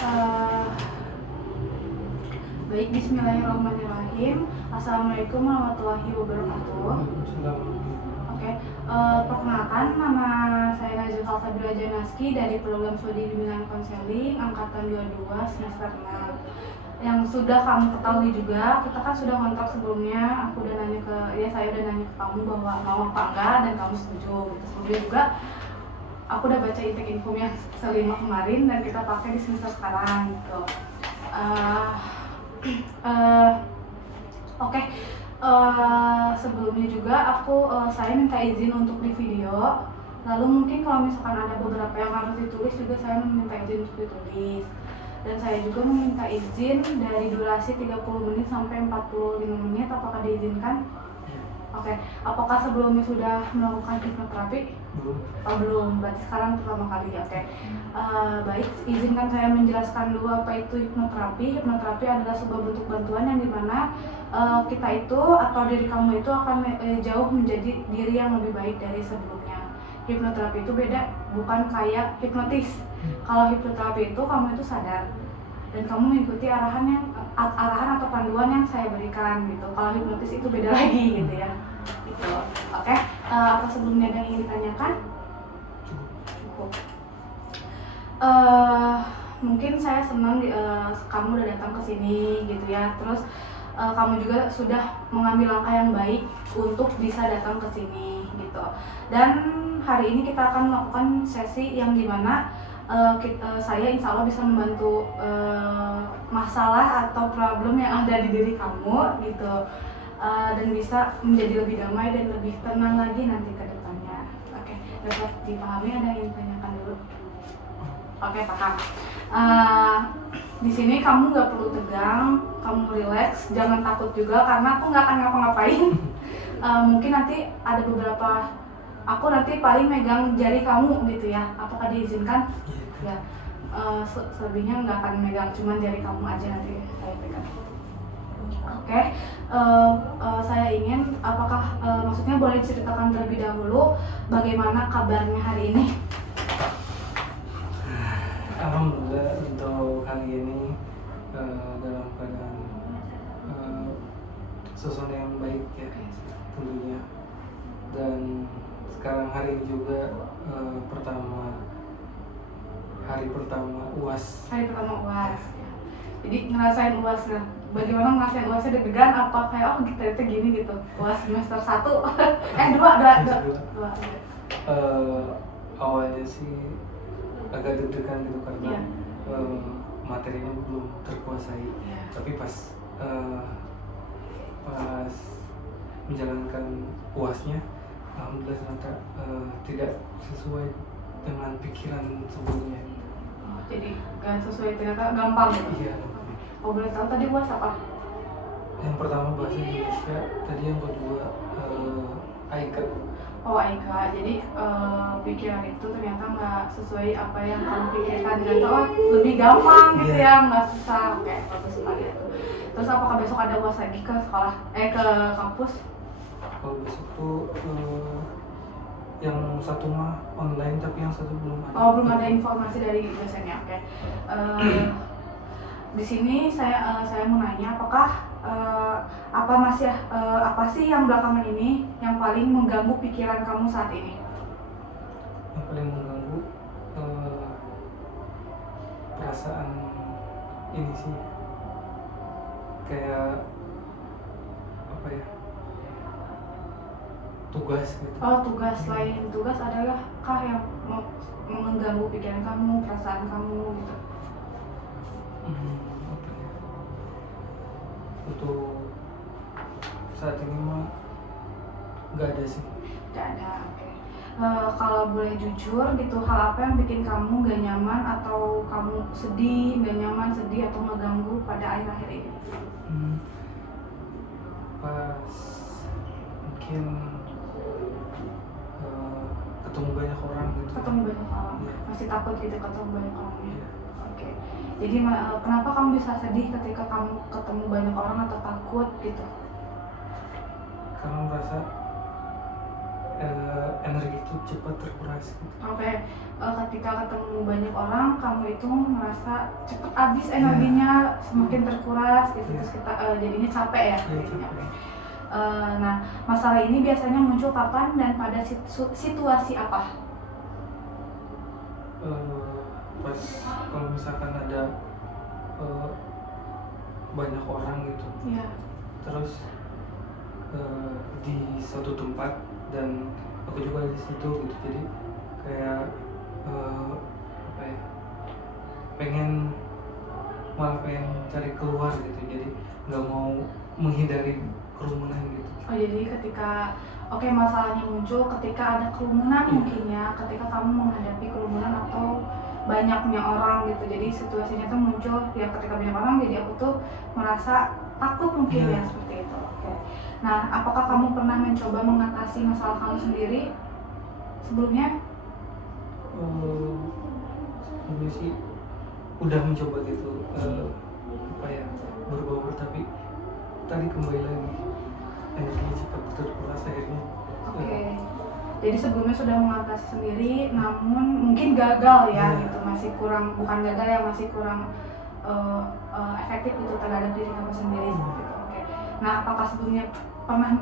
Uh, Baik, bismillahirrahmanirrahim. Assalamualaikum warahmatullahi wabarakatuh. Oke, perkenalkan, nama saya Najwa Salsabila Janaski dari program Studi Bimbingan Konseling angkatan 22 semester 6. Yang sudah kamu ketahui juga, kita kan sudah kontrak sebelumnya. Saya udah nanya ke kamu bahwa mau apa enggak dan kamu setuju. Sebelumnya juga aku udah baca intake info yang selima kemarin dan kita pakai di semester sekarang gitu. Oke. Sebelumnya juga saya minta izin untuk di video. Lalu mungkin kalau misalkan ada beberapa yang harus ditulis juga saya meminta izin untuk ditulis. Dan saya juga meminta izin dari durasi 30 menit sampai 45 menit. Apakah diizinkan? Oke. Apakah sebelumnya sudah melakukan hipnoterapi? Belum. Berarti sekarang pertama kali. Oke. Baik, izinkan saya menjelaskan dulu apa itu hipnoterapi. Hipnoterapi adalah sebuah bentuk bantuan yang dimana kita itu atau diri kamu itu akan jauh menjadi diri yang lebih baik dari sebelumnya. Hipnoterapi itu beda, bukan kayak hipnotis. Kalau hipnoterapi itu kamu itu sadar dan kamu mengikuti arahan atau panduan yang saya berikan gitu. Kalau hipnotis itu beda lagi gitu ya. Gitu. Oke. Apa sebelumnya ada yang ingin ditanyakan? Cukup. Mungkin saya senang kamu udah datang ke sini gitu ya. Terus kamu juga sudah mengambil langkah yang baik untuk bisa datang ke sini gitu. Dan hari ini kita akan melakukan sesi yang dimana saya insya Allah bisa membantu masalah atau problem yang ada di diri kamu gitu, dan bisa menjadi lebih damai dan lebih tenang lagi nanti ke depannya. Oke, dapat dipahami? Ada yang ingin tanyakan dulu? Oke, paham. Di sini kamu nggak perlu tegang, kamu relax, jangan takut juga karena aku nggak akan ngapa-ngapain. Mungkin nanti ada beberapa, aku nanti paling megang jari kamu gitu ya. Apakah diizinkan? Ya, selebihnya nggak akan megang, cuma jari kamu aja nanti saya pegang. Oke. Saya ingin, maksudnya boleh ceritakan terlebih dahulu bagaimana kabarnya hari ini? Alhamdulillah untuk hari ini dalam keadaan suasana yang baik ya tentunya. Dan sekarang hari ini juga hari pertama UAS. Hari pertama UAS. Jadi ngerasain UAS, nah bagaimana ngerasain UASnya deg-degan apa kayak kita gini gitu? UAS semester 1 dua. Awalnya sih agak deg-degan gitu karena materinya belum terkuasai. Tapi pas menjalankan UASnya, alhamdulillah ternyata tidak sesuai dengan pikiran sebelumnya. Jadi gak sesuai, ternyata gampang gitu? Iya. Boleh tahu tadi UAS apa? Yang pertama bahasa Indonesia, tadi yang kedua AIKA. AIKA. Jadi pikiran itu ternyata nggak sesuai apa yang kamu pikirkan. Ternyata lebih gampang gitu ya, nggak susah. Oke, bagus sekali itu. Terus apakah besok ada UAS lagi ke sekolah? Ke kampus? Kalau besok tuh yang satu mah online, tapi yang satu belum ada. Belum ada informasi dari dosennya. Oke. Di sini saya mau nanya, apakah apa sih yang belakangan ini yang paling mengganggu pikiran kamu saat ini? Yang paling mengganggu perasaan ini sih, kayak apa ya, tugas gitu. Tugas. Lain tugas adakah yang mengganggu pikiran kamu, perasaan kamu gitu? Apa ya? Untuk saat ini mah nggak ada sih. Nggak ada. Oke. Kalau boleh jujur gitu, hal apa yang bikin kamu nggak nyaman atau kamu nggak nyaman, sedih atau ngeganggu pada akhir-akhir ini? Pas mungkin ketemu banyak orang gitu. Ketemu banyak orang? Iya. Masih takut gitu ketemu banyak orang ya? Iya. Oke. Jadi kenapa kamu bisa sedih ketika kamu ketemu banyak orang atau takut gitu? Karena merasa energi itu cepat terkuras gitu. Oke, ketika ketemu banyak orang, kamu itu merasa cepet habis energinya, semakin terkuras gitu, terus kita jadinya capek ya. Iya, Jadinya. capek. Nah, masalah ini biasanya muncul kapan dan pada situasi apa? Pas kalau misalkan ada banyak orang gitu, Iya. terus di suatu tempat dan aku juga di situ gitu, jadi kayak apa ya, malah pengen cari keluar gitu, jadi nggak mau menghindari kerumunan gitu. Oh, jadi ketika masalahnya muncul ketika ada kerumunan mungkin ya, ketika kamu menghadapi kerumunan atau banyaknya orang gitu, jadi situasinya tuh muncul ya ketika banyak orang, jadi aku tuh merasa takut mungkin ya seperti itu. Oke. Nah, apakah kamu pernah mencoba mengatasi masalah kamu sendiri sebelumnya? Sebelumnya sih udah mencoba gitu, apa ya, berbaur, tapi tadi kembali lagi energinya cepat terkuras akhirnya. Oke. Jadi sebelumnya sudah mengatasi sendiri, namun mungkin gagal ya gitu, masih kurang, bukan gagal ya, masih kurang efektif gitu terhadap diri kamu sendiri seperti itu. Oke. Nah, apakah sebelumnya pernah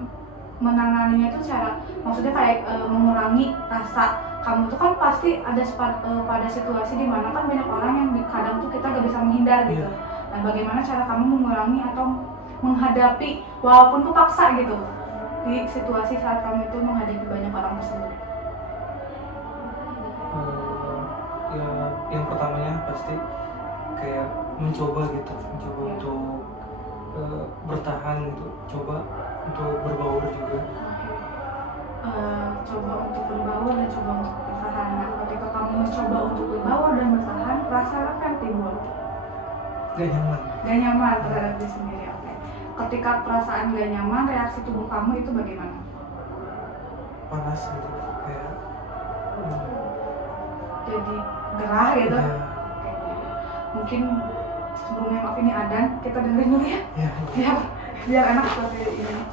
menanganinya itu cara, maksudnya kayak mengurangi rasa kamu tuh kan pasti ada pada situasi di mana kan banyak orang yang kadang tuh kita gak bisa menghindar gitu. Nah, bagaimana cara kamu mengurangi atau menghadapi walaupun tuh paksa gitu di situasi saat kamu itu menghadapi banyak orang tersebut? Ya, yang pertamanya pasti kayak mencoba untuk bertahan gitu, coba untuk berbaur juga. Coba untuk berbaur dan coba untuk bertahan. Nah, ketika kamu mencoba untuk berbaur dan bertahan, perasaan apa yang timbul? Gak nyaman Terhadap diri sendiri. Oke. Ketika perasaan gak nyaman, reaksi tubuh kamu itu bagaimana? Panas gitu, kayak jadi gerah gitu. ya. Oke. Mungkin sebelumnya maaf ini adzan, kita dengerin dulu ya. Biar enak seperti ini.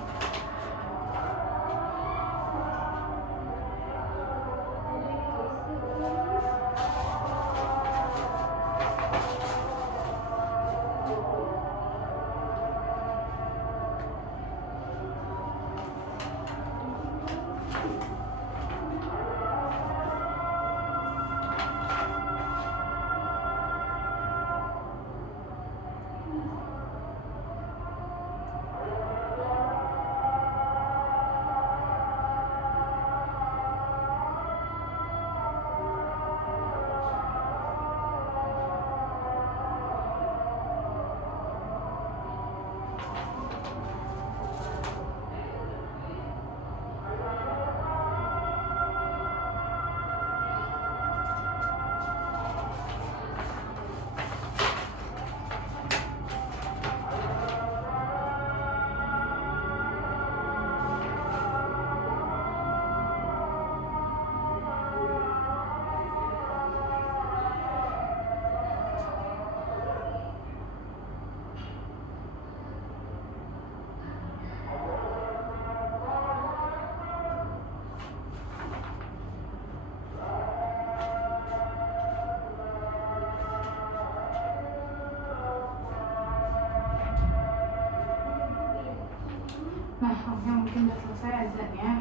Nah, oke, mungkin udah selesai azannya.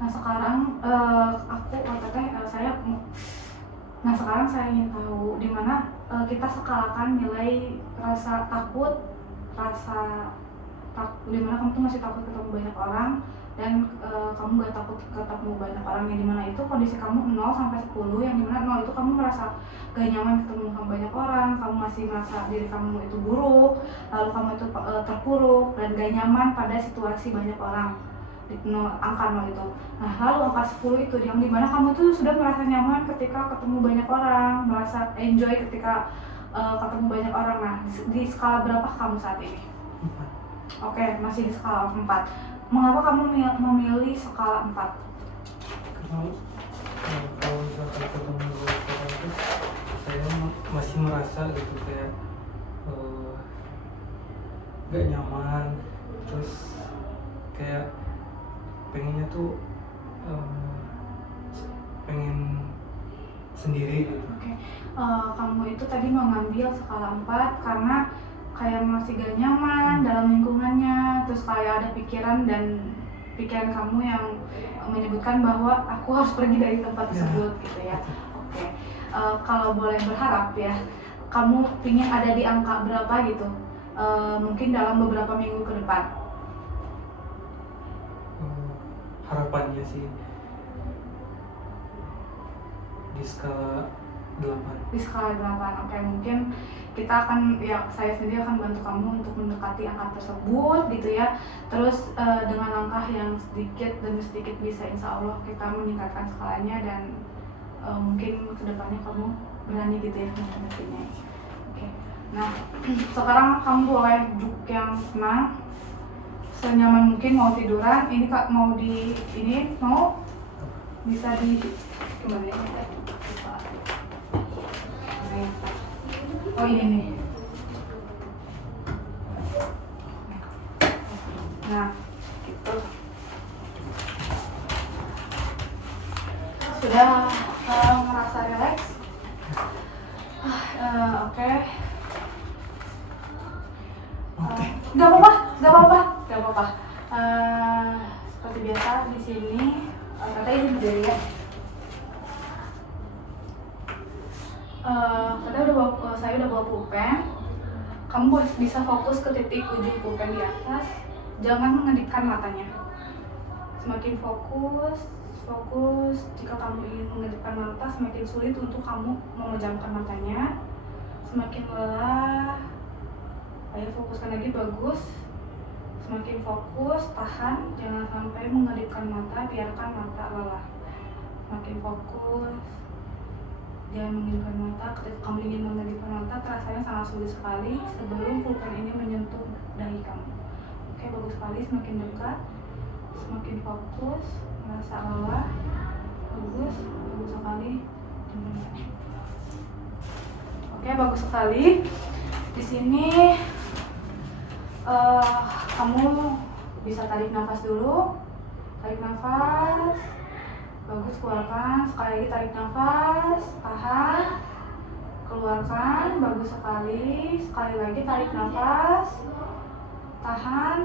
Nah, sekarang sekarang saya ingin tahu di mana kita skalakan nilai rasa takut, di mana kamu tuh masih takut ketemu banyak orang dan kamu gak takut ketemu banyak orang, yang dimana itu kondisi kamu 0 sampai 10, yang dimana 0 itu kamu merasa gak nyaman ketemu sama banyak orang, kamu masih merasa diri kamu itu buruk, lalu kamu itu terpuruk dan gak nyaman pada situasi banyak orang di angka 0 itu. Nah, lalu angka 10 itu yang dimana kamu tuh sudah merasa nyaman ketika ketemu banyak orang, merasa enjoy ketika ketemu banyak orang. Nah, di skala berapa kamu saat ini? 4. Oke, masih di skala 4. Mengapa kamu memilih skala 4? Kalau misalkan ketemu orang itu saya masih merasa gitu kayak gak nyaman, terus kayak pengennya tuh pengen sendiri gitu. Oke. Kamu itu tadi mau ngambil skala 4 karena kayak masih gak nyaman dalam lingkungannya, terus kayak ada pikiran kamu yang menyebutkan bahwa aku harus pergi dari tempat tersebut gitu ya. Oke. Kalau boleh berharap ya, kamu ingin ada di angka berapa gitu? Mungkin dalam beberapa minggu ke depan. Harapannya sih di skala 8. Di skala 8, oke, mungkin kita akan, ya saya sendiri akan bantu kamu untuk mendekati angka tersebut gitu ya. Terus dengan langkah yang sedikit demi sedikit bisa insya Allah kita meningkatkan skalanya dan mungkin kedepannya kamu berani gitu ya menghadapinya. Oke, nah sekarang kamu boleh juk yang senang, senyaman mungkin, mau tiduran, ini kak mau di ini mau bisa di gimana ya? Oh ini nih. Nah, gitu. Sudah merasa rileks? Oke. Gak apa-apa. Seperti biasa di sini, kata ini berdiri ya. Saya udah bawa pulpen. Kamu bisa fokus ke titik ujung pulpen di atas. Jangan mengedipkan matanya. Semakin fokus. Jika kamu ingin mengedipkan mata, semakin sulit untuk kamu memejamkan matanya. Semakin lelah, ayo fokuskan lagi, bagus. Semakin fokus, tahan, jangan sampai mengedipkan mata, biarkan mata lelah. Semakin fokus, jangan mengedipkan mata. Ketika kamu ingin mengedipkan mata, rasanya sangat sulit sekali sebelum pulpen ini menyentuh dahi kamu. Oke, bagus sekali, semakin dekat, semakin fokus, merasa lelah, bagus sekali. Oke, bagus sekali. Di sini kamu bisa tarik nafas dulu, tarik nafas, bagus, keluarkan, sekali lagi tarik nafas, tahan, keluarkan, bagus sekali, sekali lagi tarik nafas, tahan,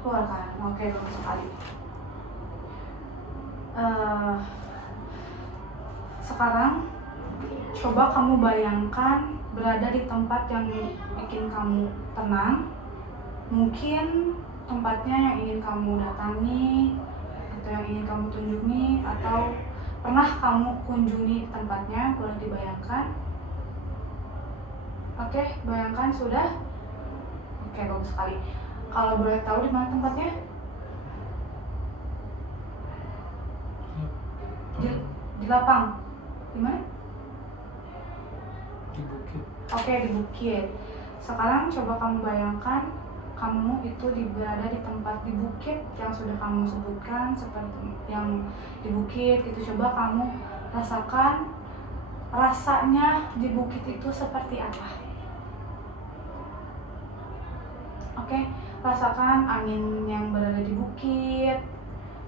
keluarkan. Oke, bagus sekali. Sekarang coba kamu bayangkan berada di tempat yang bikin kamu tenang. Mungkin tempatnya yang ingin kamu datangi atau yang ingin kamu kunjungi, atau pernah kamu kunjungi tempatnya, boleh dibayangkan. Oke, bayangkan sudah. Oke, bagus sekali. Kalau boleh tahu di mana tempatnya? Di lapang. Di mana? Di bukit. Oke, di bukit. Sekarang coba kamu bayangkan kamu itu berada di tempat di bukit yang sudah kamu sebutkan, seperti yang di bukit itu. Coba kamu rasakan rasanya di bukit itu seperti apa. Oke, rasakan angin yang berada di bukit,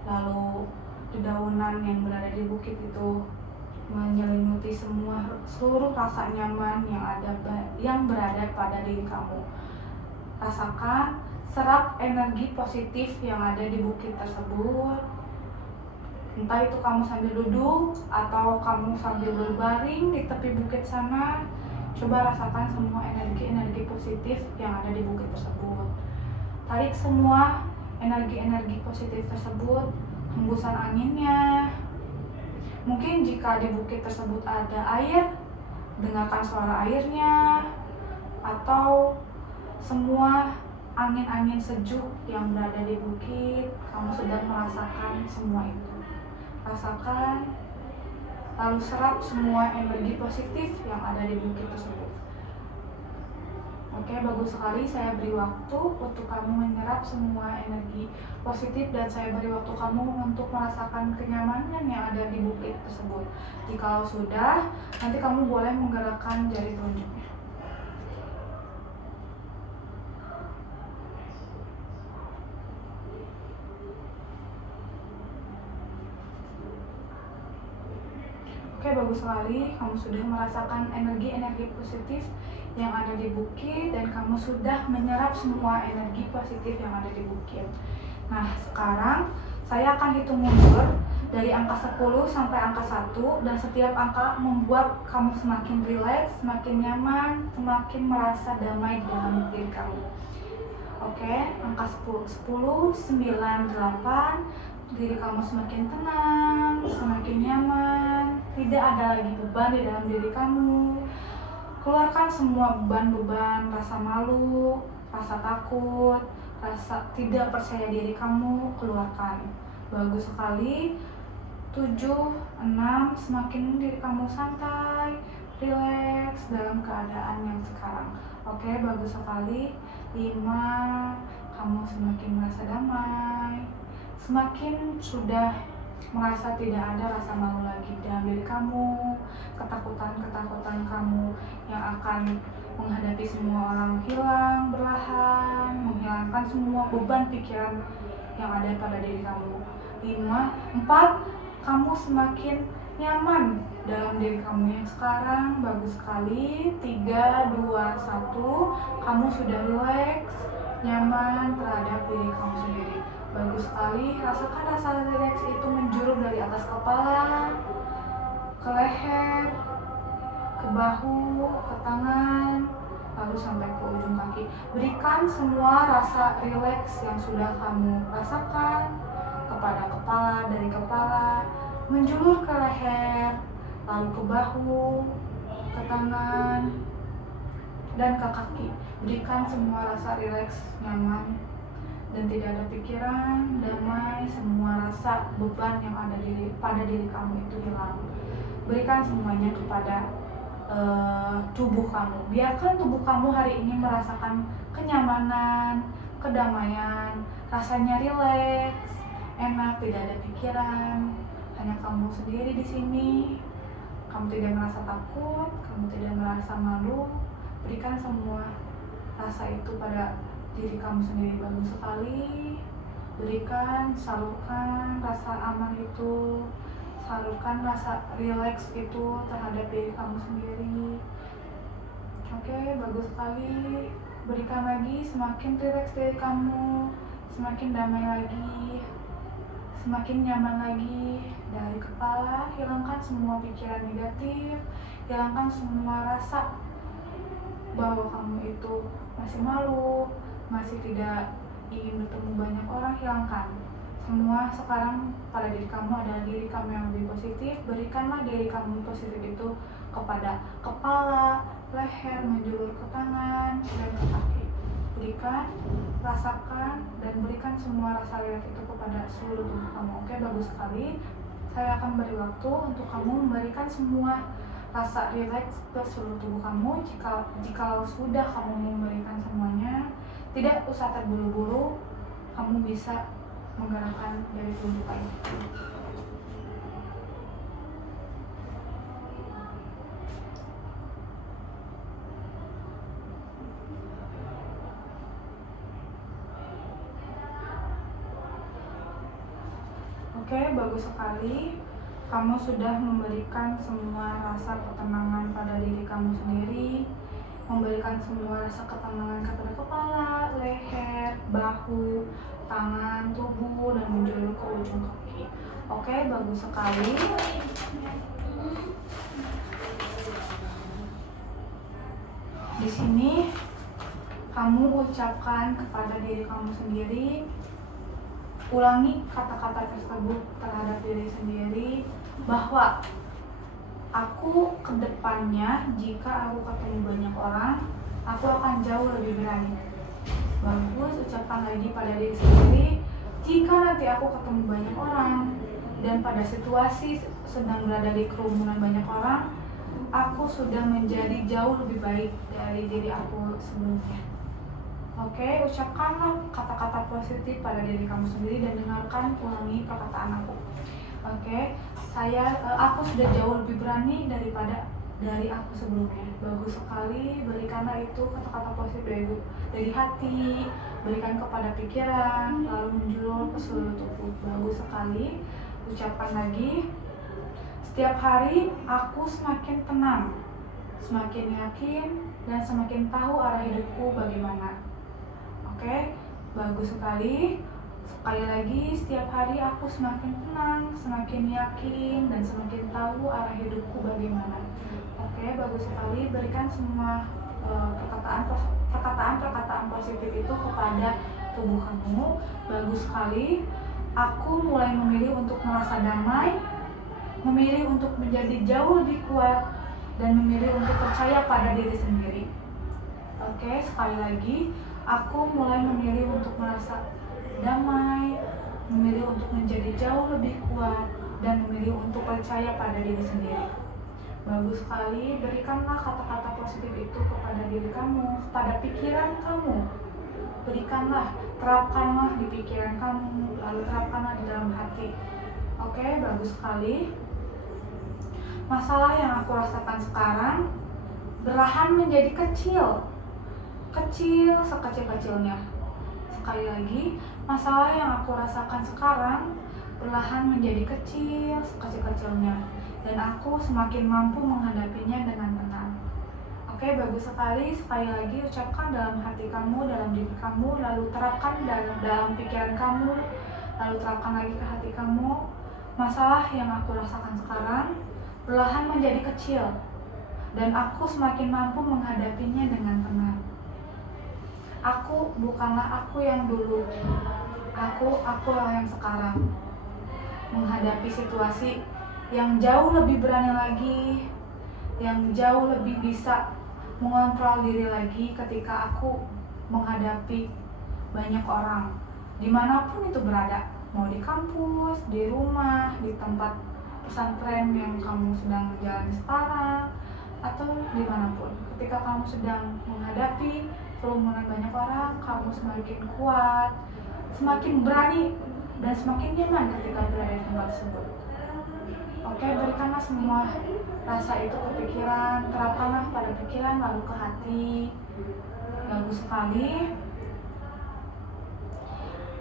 lalu dedaunan yang berada di bukit itu menyelimuti seluruh rasa nyaman yang berada pada diri kamu. Rasakan, serap energi positif yang ada di bukit tersebut. Entah itu kamu sambil duduk atau kamu sambil berbaring di tepi bukit sana, coba rasakan semua energi-energi positif yang ada di bukit tersebut. Tarik semua energi-energi positif tersebut, hembusan anginnya. Mungkin jika di bukit tersebut ada air, dengarkan suara airnya, atau semua angin-angin sejuk yang berada di bukit, kamu sedang merasakan semua itu. Rasakan, lalu serap semua energi positif yang ada di bukit tersebut. Oke, bagus sekali. Saya beri waktu untuk kamu menyerap semua energi positif dan saya beri waktu kamu untuk merasakan kenyamanan yang ada di bukit tersebut. Jika sudah, nanti kamu boleh menggerakkan jari telunjuknya. Oke, bagus sekali. Kamu sudah merasakan energi-energi positif yang ada di bukit dan kamu sudah menyerap semua energi positif yang ada di bukit. Nah, sekarang saya akan hitung mundur dari angka 10 sampai angka 1 dan setiap angka membuat kamu semakin rileks, semakin nyaman, semakin merasa damai dalam diri kamu. Oke, angka 10, 10, 9, 8, diri kamu semakin tenang, semakin nyaman, tidak ada lagi beban di dalam diri kamu. Keluarkan semua beban-beban, rasa malu, rasa takut, rasa tidak percaya diri kamu, keluarkan. Bagus sekali. 7, 6, semakin diri kamu santai, rileks dalam keadaan yang sekarang. Oke, bagus sekali. 5, kamu semakin merasa damai, semakin sudah merasa tidak ada rasa malu lagi dalam diri kamu, ketakutan-ketakutan kamu yang akan menghadapi semua orang hilang perlahan, menghilangkan semua beban pikiran yang ada pada diri kamu. 5, 4, kamu semakin nyaman dalam diri kamu yang sekarang. Bagus sekali. 3, 2, 1, kamu sudah rileks, nyaman terhadap diri kamu sendiri. Bagus sekali. Rasakan rasa rileks itu menjurur dari atas kepala ke leher, ke bahu, ke tangan, lalu sampai ke ujung kaki. Berikan semua rasa rileks yang sudah kamu rasakan kepada kepala, dari kepala menjulur ke leher, lalu ke bahu, ke tangan, dan ke kaki. Berikan semua rasa rileks, nyaman, dan tidak ada pikiran, damai. Semua rasa beban yang ada pada diri kamu itu hilang. Berikan semuanya kepada tubuh kamu. Biarkan tubuh kamu hari ini merasakan kenyamanan, kedamaian, rasanya rileks, enak, tidak ada pikiran. Hanya kamu sendiri di sini. Kamu tidak merasa takut, kamu tidak merasa malu. Berikan semua rasa itu pada diri kamu sendiri. Bagus sekali. Berikan, salurkan rasa aman itu, salurkan rasa rileks itu terhadap diri kamu sendiri. Oke, bagus sekali. Berikan lagi, semakin rileks diri kamu, semakin damai lagi, semakin nyaman lagi. Dari kepala, hilangkan semua pikiran negatif, hilangkan semua rasa bahwa kamu itu masih malu, masih tidak ingin bertemu banyak orang. Hilangkan semua. Sekarang pada diri kamu adalah diri kamu yang lebih positif. Berikanlah diri kamu positif itu kepada kepala, leher, menjulur ke tangan, dan ke kaki. Berikan, rasakan, dan berikan semua rasa rileks itu kepada seluruh tubuh kamu. Oke, bagus sekali. Saya akan beri waktu untuk kamu memberikan semua rasa rileks ke seluruh tubuh kamu. Jika sudah kamu memberikan semuanya, tidak usah terburu-buru, kamu bisa menggerakkan dari tubuh kamu. Oke, bagus sekali. Kamu sudah memberikan semua rasa ketenangan pada diri kamu sendiri, memberikan semua rasa ketenangan kepada kepala, leher, bahu, tangan, tubuh, dan menjulur ke ujung kaki. Oke, bagus sekali. Di sini kamu ucapkan kepada diri kamu sendiri, ulangi kata-kata tersebut terhadap diri sendiri, bahwa aku kedepannya jika aku ketemu banyak orang, aku akan jauh lebih berani. Bagus, ucapkan lagi pada diri sendiri, jika nanti aku ketemu banyak orang dan pada situasi sedang berada di kerumunan banyak orang, aku sudah menjadi jauh lebih baik dari diri aku sebelumnya. Oke, ucapkanlah kata-kata positif pada diri kamu sendiri dan dengarkan, ulangi perkataan aku. Oke, aku sudah jauh lebih berani dari aku sebelumnya. Bagus sekali. Berikanlah itu kata-kata positif dari hati, berikan kepada pikiran, lalu menjulur ke seluruh tubuh. Bagus sekali. Ucapkan lagi, Setiap hari aku semakin tenang, semakin yakin, dan semakin tahu arah hidupku bagaimana. Oke, bagus sekali. Sekali lagi, setiap hari aku semakin tenang, semakin yakin, dan semakin tahu arah hidupku bagaimana. Oke, bagus sekali. Berikan semua perkataan positif itu kepada tubuh kamu. Bagus sekali. Aku mulai memilih untuk merasa damai, memilih untuk menjadi jauh lebih kuat, dan memilih untuk percaya pada diri sendiri. Oke, sekali lagi, aku mulai memilih untuk merasa damai, memilih untuk menjadi jauh lebih kuat, dan memilih untuk percaya pada diri sendiri. Bagus sekali, berikanlah kata-kata positif itu kepada diri kamu, kepada pikiran kamu. Berikanlah, terapkanlah di pikiran kamu, lalu terapkanlah di dalam hati. Oke, bagus sekali. Masalah yang aku rasakan sekarang perlahan menjadi kecil sekecil-kecilnya. Sekali lagi, masalah yang aku rasakan sekarang perlahan menjadi kecil sekecil-kecilnya, dan aku semakin mampu menghadapinya dengan tenang. Oke, bagus sekali. Sekali lagi, ucapkan dalam hati kamu, dalam diri kamu, lalu terapkan dalam pikiran kamu, lalu terapkan lagi ke hati kamu. Masalah yang aku rasakan sekarang perlahan menjadi kecil, dan aku semakin mampu menghadapinya dengan tenang. Aku bukanlah aku yang dulu, aku yang sekarang. Menghadapi situasi yang jauh lebih berani lagi, yang jauh lebih bisa mengontrol diri lagi ketika aku menghadapi banyak orang, dimanapun itu berada, mau di kampus, di rumah, di tempat pesantren yang kamu sedang jalani sekarang, atau dimanapun. Ketika kamu sedang menghadapi kerumunan banyak orang, kamu semakin kuat, semakin berani, dan semakin nyaman ketika berada di tempat tersebut. Oke, berikanlah semua rasa itu ke pikiran, terapkanlah pada pikiran lalu ke hati. Bagus sekali.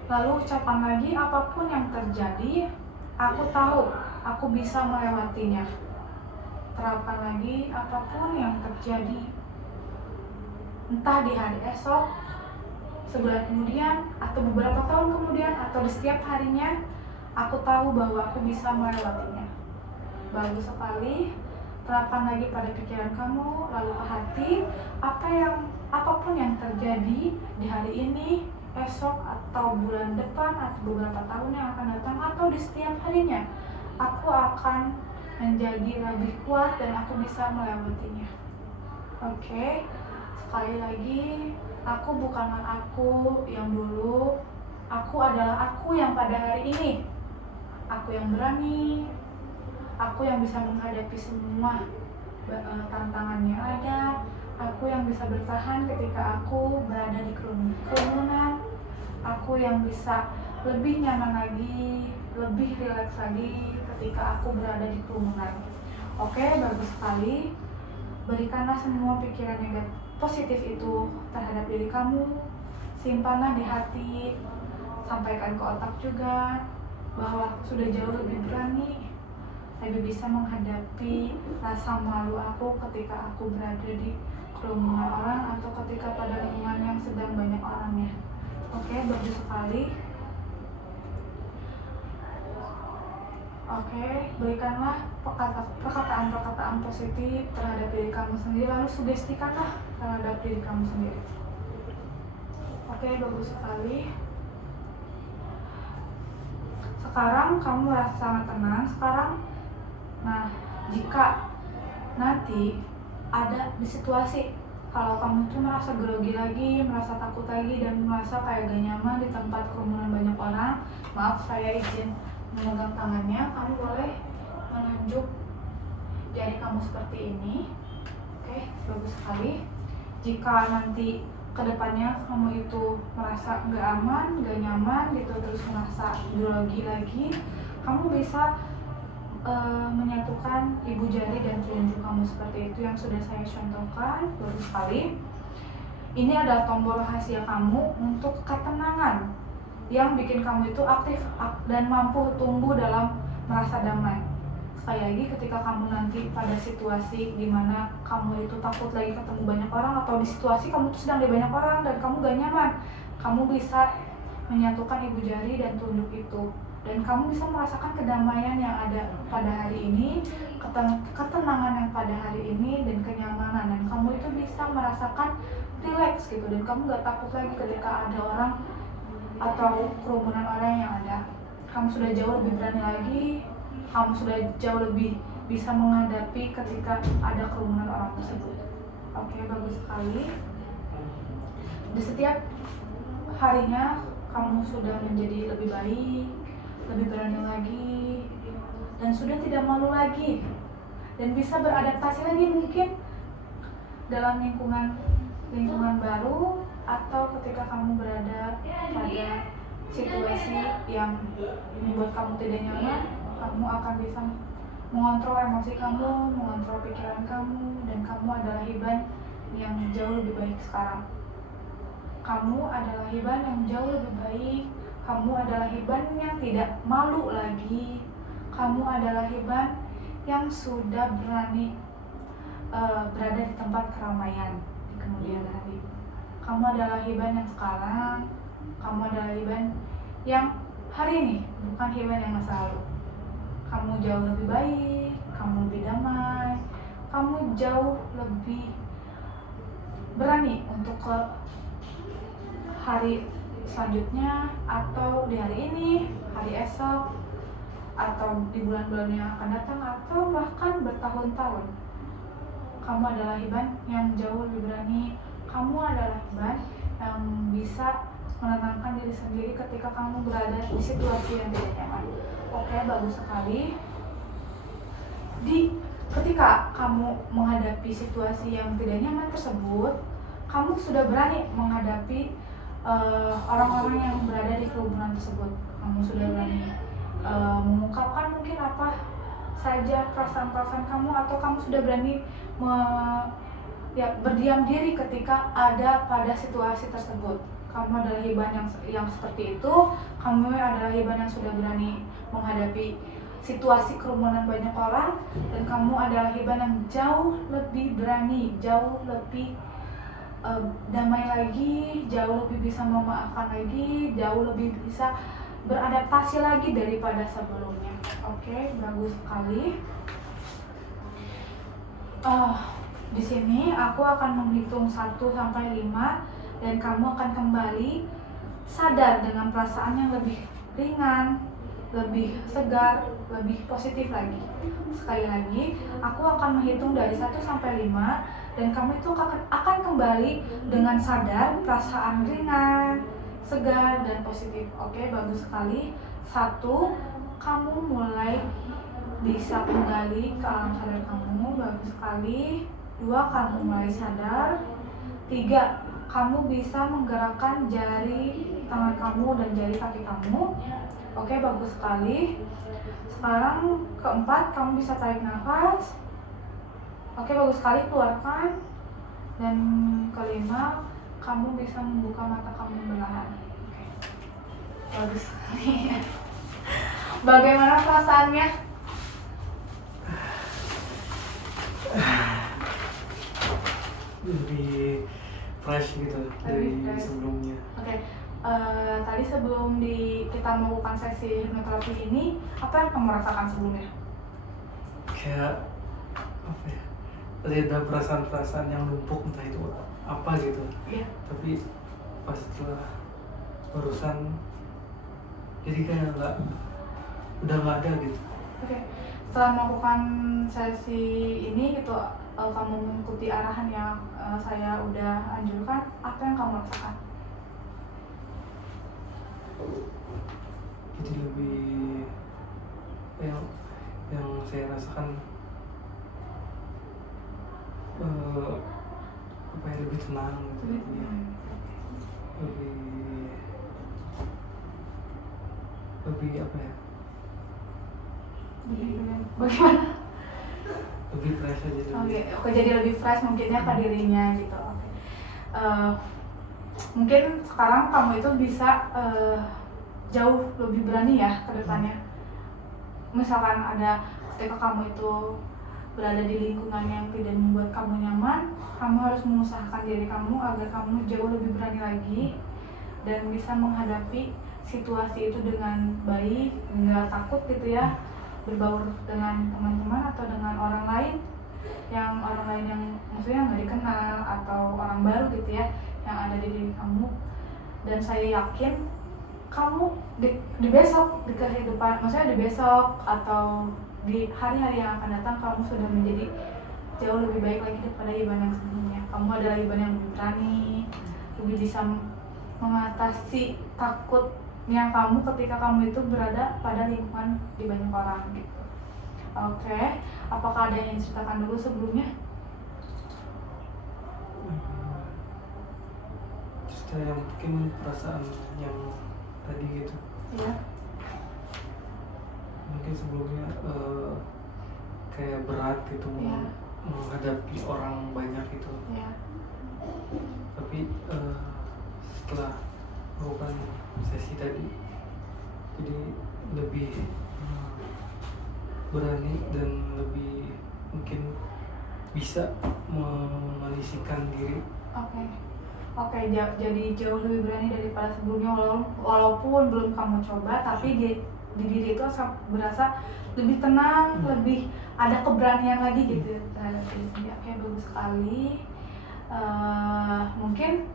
Lalu ucapkan lagi, apapun yang terjadi, aku tahu aku bisa melewatinya. Terapkan lagi, apapun yang terjadi, entah di hari esok, sebulan kemudian, atau beberapa tahun kemudian, atau di setiap harinya, aku tahu bahwa aku bisa melewatinya. Bagus sekali. Terapkan lagi pada pikiran kamu, lalu ke hati, apapun yang terjadi di hari ini, esok, atau bulan depan, atau beberapa tahun yang akan datang, atau di setiap harinya, aku akan menjadi lebih kuat dan aku bisa melewatinya. Oke, sekali lagi, aku bukanlah aku yang dulu, aku adalah aku yang pada hari ini. Aku yang berani, aku yang bisa menghadapi semua tantangan yang ada, aku yang bisa bertahan ketika aku berada di kerumunan, aku yang bisa lebih nyaman lagi, lebih rileks lagi ketika aku berada di kerumunan. Oke, bagus sekali. Berikanlah semua pikiran negatif positif itu terhadap diri kamu, simpanlah di hati, sampaikan ke otak juga bahwa aku sudah jauh lebih berani, lebih bisa menghadapi rasa malu aku ketika aku berada di kerumunan orang atau ketika pada lingkungan yang sedang banyak orangnya. Oke, bagus sekali. Oke, berikanlah perkataan positif terhadap diri kamu sendiri, lalu sugestikanlah terhadap diri kamu sendiri. Oke, bagus sekali. Sekarang kamu merasa sangat tenang. Nah, jika nanti ada di situasi kalau kamu tuh merasa grogi lagi, merasa takut lagi, dan merasa kayak gak nyaman di tempat kerumunan banyak orang, maaf, saya izin memegang tangannya. Kamu boleh menunjuk jari kamu seperti ini. Oke, bagus sekali. Jika nanti kedepannya kamu itu merasa gak aman, gak nyaman gitu, terus merasa grogi lagi, kamu bisa menyatukan ibu jari dan telunjuk kamu seperti itu yang sudah saya contohkan. Bagus sekali. Ini adalah tombol rahasia kamu untuk ketenangan yang bikin kamu itu aktif dan mampu tumbuh dalam merasa damai. sekali lagi ketika kamu nanti pada situasi dimana kamu itu takut lagi ketemu banyak orang, atau di situasi kamu tuh sedang di banyak orang dan kamu gak nyaman, kamu bisa menyatukan ibu jari dan telunjuk itu, dan kamu bisa merasakan kedamaian yang ada pada hari ini, ketenangan yang pada hari ini, dan kenyamanan, dan kamu itu bisa merasakan relax gitu, dan kamu gak takut lagi ketika ada orang atau kerumunan orang yang ada. Kamu sudah jauh lebih berani lagi, kamu sudah jauh lebih bisa menghadapi ketika ada kerumunan orang tersebut. Oke, bagus sekali. Di setiap harinya kamu sudah menjadi lebih baik, lebih berani lagi, dan sudah tidak malu lagi, dan bisa beradaptasi lagi mungkin dalam lingkungan baru, atau ketika kamu berada pada situasi yang membuat kamu tidak nyaman, kamu akan bisa mengontrol emosi kamu, mengontrol pikiran kamu, dan kamu adalah Hiban yang jauh lebih baik sekarang. Kamu adalah Hiban yang jauh lebih baik, kamu adalah Hiban yang tidak malu lagi, kamu adalah Hiban yang sudah berani berada di tempat keramaian di kemudian hari. Kamu adalah Hiban yang sekarang, kamu adalah Hiban yang hari ini, bukan Hiban yang masa lalu. Kamu jauh lebih baik, kamu lebih damai, kamu jauh lebih berani untuk ke hari selanjutnya, atau di hari ini, hari esok, atau di bulan-bulan yang akan datang, atau bahkan bertahun-tahun. Kamu adalah Hiban yang jauh lebih berani, kamu adalah Hiban yang bisa menenangkan diri sendiri ketika kamu berada di situasi yang tidak nyaman. Oke, bagus sekali. Ketika kamu menghadapi situasi yang tidak nyaman tersebut, kamu sudah berani menghadapi orang-orang yang berada di kerumunan tersebut. Kamu sudah berani mengungkapkan mungkin apa saja perasaan-perasaan kamu, atau kamu sudah berani berdiam diri ketika ada pada situasi tersebut. Kamu adalah Hiban yang seperti itu. Kamu adalah Hiban yang sudah berani menghadapi situasi kerumunan banyak orang, dan kamu adalah Hiban yang jauh lebih berani, jauh lebih damai lagi, jauh lebih bisa memaafkan lagi, jauh lebih bisa beradaptasi lagi daripada sebelumnya. Oke, bagus sekali. Di sini aku akan menghitung 1 sampai 5, dan kamu akan kembali sadar dengan perasaan yang lebih ringan, lebih segar, lebih positif lagi. Sekali lagi, aku akan menghitung dari 1 sampai 5, dan kamu itu akan kembali dengan sadar, perasaan ringan, segar, dan positif. Oke, bagus sekali. 1, kamu mulai bisa kembali ke alam sadar kamu, bagus sekali. 2, kamu mulai sadar. 3, kamu bisa menggerakkan jari tangan kamu dan jari kaki kamu. Oke, bagus sekali. Sekarang 4, kamu bisa tarik nafas. Oke, bagus sekali, keluarkan. Dan 5, kamu bisa membuka mata kamu perlahan. Oke, bagus sekali. Bagaimana perasaannya? Lebih fresh gitu dari fresh. sebelumnya. Oke, tadi sebelum kita melakukan sesi hipnoterapi ini, apa yang kamu rasakan sebelumnya? Kayak apa ya? Ada perasaan-perasaan yang numpuk, entah itu apa gitu. Iya. Tapi pas setelah barusan, jadi kayak udah nggak ada gitu. Oke, setelah melakukan sesi ini gitu, kamu mengikuti arahan yang saya udah anjurkan, apa yang kamu rasakan? Jadi lebih yang saya rasakan apa ya, lebih tenang gitu. Lebih apa ya? Bagaimana? Lebih fresh aja. Oke, jadi lebih fresh mungkinnya ke dirinya gitu. Oke. Mungkin sekarang kamu itu bisa jauh lebih berani ya ke depannya. Misalkan ada ketika kamu itu berada di lingkungan yang tidak membuat kamu nyaman, kamu harus mengusahakan diri kamu agar kamu jauh lebih berani lagi dan bisa menghadapi situasi itu dengan baik, nggak takut gitu ya, berbaur dengan teman-teman atau dengan orang lain yang maksudnya nggak dikenal atau orang baru gitu ya yang ada di diri kamu. Dan saya yakin kamu di besok, di kehidupan, maksudnya di besok atau di hari-hari yang akan datang, kamu sudah menjadi jauh lebih baik lagi daripada Iban yang sebelumnya. Kamu adalah Iban yang lebih berani, lebih bisa mengatasi takutnya kamu ketika kamu itu berada pada lingkungan di banyak orang gitu. Oke, apakah ada yang ingin ceritakan dulu sebelumnya? Cerita yang mungkin perasaan yang tadi gitu. Iya. Mungkin sebelumnya kayak berat gitu Iya. menghadapi orang banyak gitu. Iya. Tapi setelah melakukan sesi tadi, jadi lebih berani dan lebih mungkin bisa mengondisikan diri. Oke, jadi jauh lebih berani daripada sebelumnya, walaupun belum kamu coba, tapi di diri itu berasa lebih tenang, lebih ada keberanian lagi gitu terhadap diri sendiri. Oke, bagus sekali. Mungkin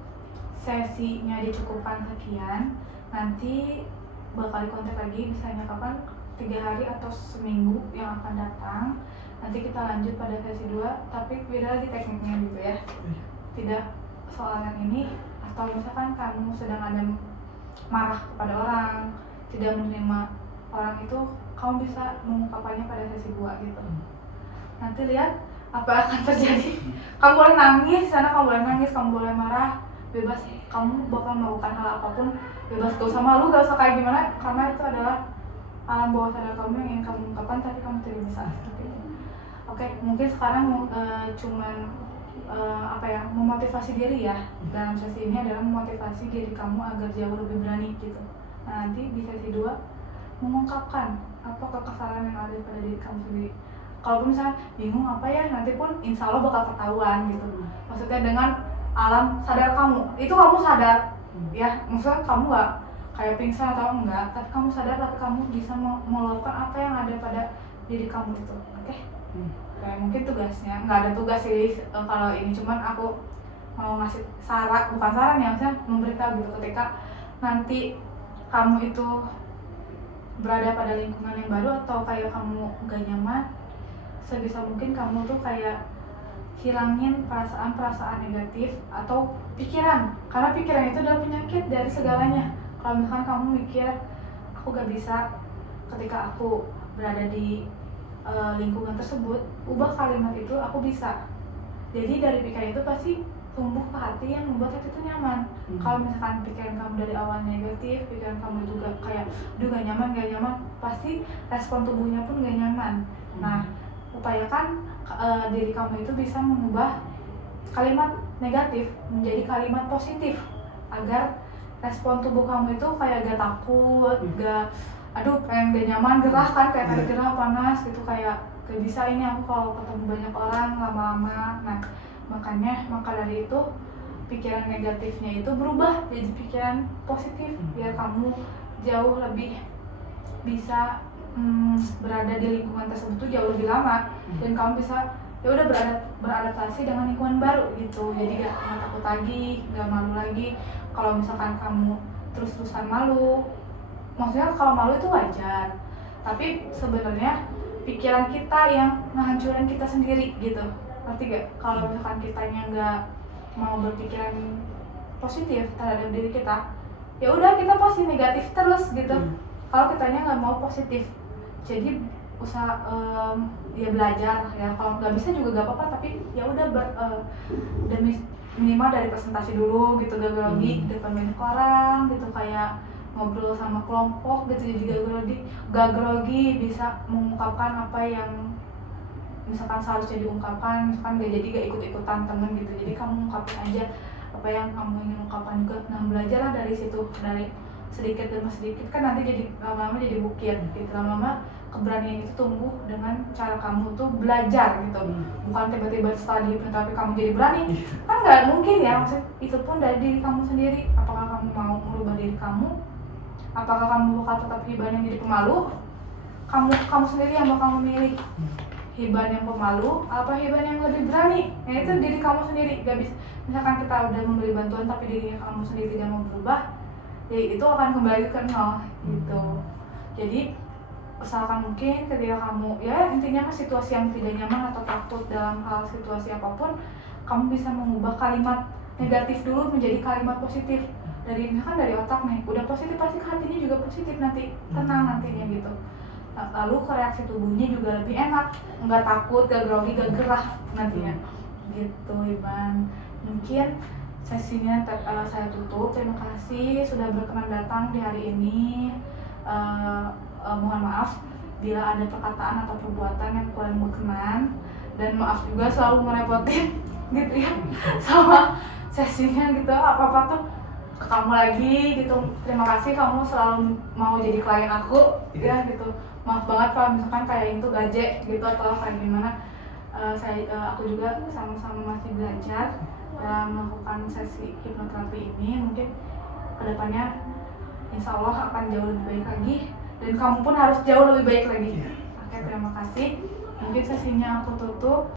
sesinya dicukupkan sekian, nanti bakal dikontak lagi misalnya kapan, 3 hari atau seminggu yang akan datang. Nanti kita lanjut pada sesi 2, tapi beda lagi tekniknya gitu ya, tidak soal yang ini. Atau misalkan kamu sedang ada marah kepada orang, tidak menerima orang itu, kamu bisa mengungkapkannya pada sesi 2 gitu. Nanti lihat apa yang akan terjadi. Kamu boleh nangis, sana kamu boleh nangis, kamu boleh marah, bebas. Kamu bakal melakukan hal apapun bebas, gak usah malu, gak usah kayak gimana, karena itu adalah alam bawah sadar kamu yang ingin kamu ungkapkan tapi kamu tidak bisa seperti itu. Oke, mungkin sekarang cuman memotivasi diri ya. Dalam sesi ini adalah memotivasi diri kamu agar jauh lebih berani gitu. Nah, nanti di sesi 2 mengungkapkan apa kekesalan yang ada pada diri kamu sendiri. Kalau misalnya bingung apa ya, nanti pun insya Allah bakal ketahuan gitu. Maksudnya dengan alam sadar kamu, itu kamu sadar ya, maksudnya kamu gak kayak pingsan atau enggak, tapi kamu sadar, tapi kamu bisa melakukan apa yang ada pada diri kamu itu. Oke? Kayak mungkin tugasnya, nggak ada tugas sih kalau ini, cuman aku mau ngasih bukan saran ya, maksudnya memberitahu gitu, ketika nanti kamu itu berada pada lingkungan yang baru atau kayak kamu gak nyaman, sebisa mungkin kamu tuh kayak hilangin perasaan-perasaan negatif atau pikiran, karena pikiran itu adalah penyakit dari segalanya. Kalau misalkan kamu mikir, aku gak bisa ketika aku berada di lingkungan tersebut, ubah kalimat itu, aku bisa. Jadi dari pikiran itu pasti tumbuh ke hati yang membuat hati itu nyaman. Kalau misalkan pikiran kamu dari awal negatif, pikiran kamu juga kayak aduh gak nyaman, pasti respon tubuhnya pun gak nyaman. Nah, upayakan diri kamu itu bisa mengubah kalimat negatif menjadi kalimat positif, agar respon tubuh kamu itu kayak gak takut, gak aduh pengen gak nyaman, gerah kan, kayak tadi gerah, panas gitu, kayak gak bisa ini aku kalau ketemu banyak orang lama-lama. Nah, maka dari itu pikiran negatifnya itu berubah jadi pikiran positif, biar kamu jauh lebih bisa berada di lingkungan tersebut tuh jauh lebih lama, dan kamu bisa ya udah beradaptasi dengan lingkungan baru gitu. Jadi gak takut lagi, gak malu lagi. Kalau misalkan kamu terus-terusan malu, maksudnya kalau malu itu wajar, tapi sebenarnya pikiran kita yang ngehancurin kita sendiri gitu, ngerti gak? Kalau misalkan kitanya nggak mau berpikiran positif terhadap diri kita, ya udah kita pasti negatif terus gitu. Kalau kitanya nggak mau positif, jadi usaha ya belajar ya, kalau nggak bisa juga gak apa-apa, tapi ya udah demi minimal dari presentasi dulu gitu, gak grogi depan banyak orang gitu, kayak ngobrol sama kelompok gitu, jadi gak grogi, bisa mengungkapkan apa yang misalkan seharusnya diungkapkan, misalkan gak jadi gak ikut-ikutan temen gitu, jadi kamu ungkapin aja apa yang kamu ingin ungkapkan juga. Nah, belajarlah dari situ, dari sedikit demi sedikit kan nanti jadi lama-lama jadi bukit gitu. Lama-lama keberanian itu tumbuh dengan cara kamu tuh belajar gitu, bukan tiba-tiba setelah dihipnotis tapi kamu jadi berani. Kan nggak mungkin ya, maksud itu pun dari diri kamu sendiri. Apakah kamu mau merubah diri kamu? Apakah kamu bakal tetap hiban yang jadi pemalu? Kamu sendiri yang bakal memilih hiban yang pemalu apa hiban yang lebih berani. Nah itu diri kamu sendiri. Gak bisa, misalkan kita udah memberi bantuan tapi diri kamu sendiri tidak mau berubah, ya itu akan kembali ke nol gitu. Jadi usahakan mungkin ketika kamu, ya intinya mah situasi yang tidak nyaman atau takut dalam hal situasi apapun, kamu bisa mengubah kalimat negatif dulu menjadi kalimat positif. Dari misalkan dari otak nih, udah positif pasti hatinya juga positif nanti, tenang nantinya gitu. Lalu ke reaksi tubuhnya juga lebih enak, nggak takut, gak grogi, gak gerah nantinya gitu Iban. Mungkin sesinya saya tutup. Terima kasih sudah berkenan datang di hari ini. Mohon maaf bila ada perkataan atau perbuatan yang kurang berkenan, dan maaf juga selalu merepotin gitu ya sama sesinya gitu, apa-apa tuh ke kamu lagi gitu. Terima kasih kamu selalu mau jadi klien aku ya gitu. Maaf banget kalau misalkan kayak itu gaje gitu atau kayak gimana. Aku juga sama-sama masih belajar dalam melakukan sesi hipnoterapi ini. Mungkin kedepannya insya Allah akan jauh lebih baik lagi, dan kamu pun harus jauh lebih baik lagi. Oke, terima kasih. Mungkin sesinya aku tutup.